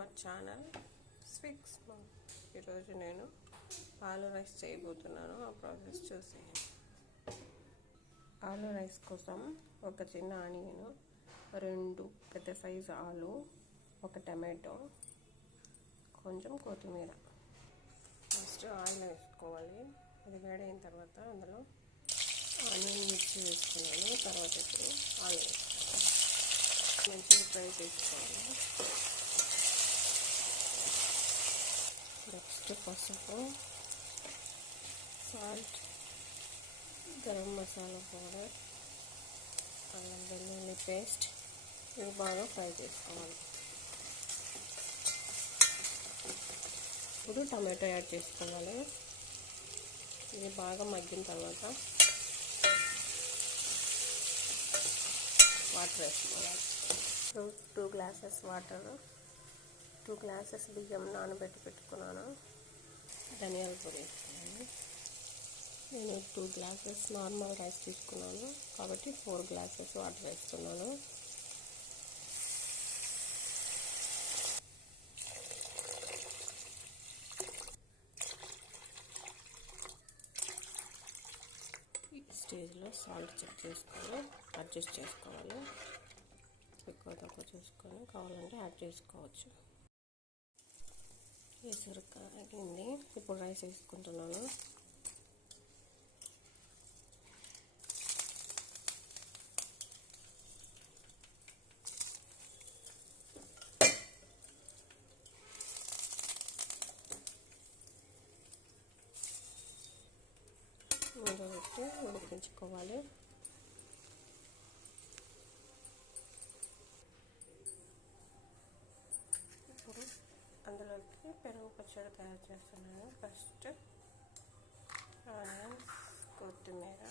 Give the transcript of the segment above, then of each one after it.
Our channel స్విక్స్ ఈరోజు నేను ఆలు రైస్ చేయబోతున్నాను. ఆ ప్రాసెస్ చూసేయండి. ఆలు రైస్ కోసం ఒక చిన్న ఆనియన్ రెండు పెద్ద సైజు ఆలు ఒక టమాటో కొంచెం కొత్తిమీర. ఫస్ట్ ఆయిల్ వేసుకోవాలి. అది వేడైన తర్వాత అందులో ఆనియన్ మిర్చి వేసుకున్నాను తర్వాత ఇప్పుడు ఆలు వేసుకోవాలి. మంచిగా ఫ్రై చేసుకోవాలి. నెక్స్ట్ పసుపు సాల్ట్ గరం మసాలా పౌడర్ అల్లం వెల్లుల్లి పేస్ట్ ఇవి బాగా ఫ్రై చేసుకోవాలి ఇప్పుడు టమాటో యాడ్ చేసుకోవాలి. ఇది బాగా మగ్గిన తర్వాత వాటర్ వేసుకోవాలి. Two two glasses water two glasses బియ్యం నానబెట్టి పెట్టుకున్నాను. ధనియాల పొడి వేసుకున్నాను నేను టూ గ్లాసెస్ నార్మల్ రైస్ తీసుకున్నాను. కాబట్టి ఫోర్ గ్లాసెస్ వాటర్ వేస్తున్నాను ఈ స్టేజ్లో సాల్ట్ చెక్ చేసుకొని అడ్జస్ట్ చేసుకోవాలి. ఎక్కువ తక్కువ చూసుకొని కావాలంటే యాడ్ చేసుకోవచ్చు. వేసరికాగింది ఇప్పుడు రైస్ వేసుకుంటున్నాను. మూడు పెట్టి ఉడికించుకోవాలి ఇప్పుడు అందులోకి పెరుగు పచ్చడి తయారు చేస్తున్నాను ఫస్ట్ ఆనియన్స్ కొత్తిమీర.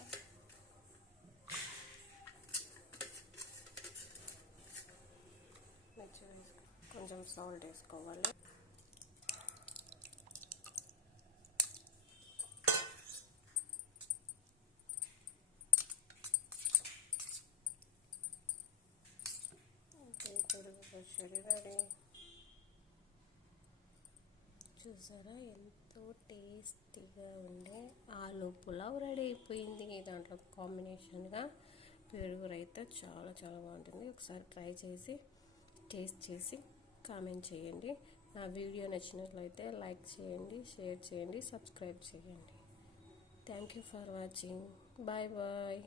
మిర్చి వేసుకో కొంచెం సాల్ట్ వేసుకోవాలి. పెరుగు పచ్చడి రెడీ. చూసారా? ఎంతో టేస్టీగా ఉండే ఆలు పులావ్ రెడీ అయిపోయింది. దాంట్లో కాంబినేషన్గా పెరుగు రైతే చాలా చాలా బాగుంటుంది. ఒకసారి ట్రై చేసి టేస్ట్ చేసి కామెంట్ చేయండి. నా వీడియో నచ్చినట్లయితే లైక్ చేయండి షేర్ చేయండి సబ్స్క్రైబ్ చేయండి. Thank you for watching. Bye bye.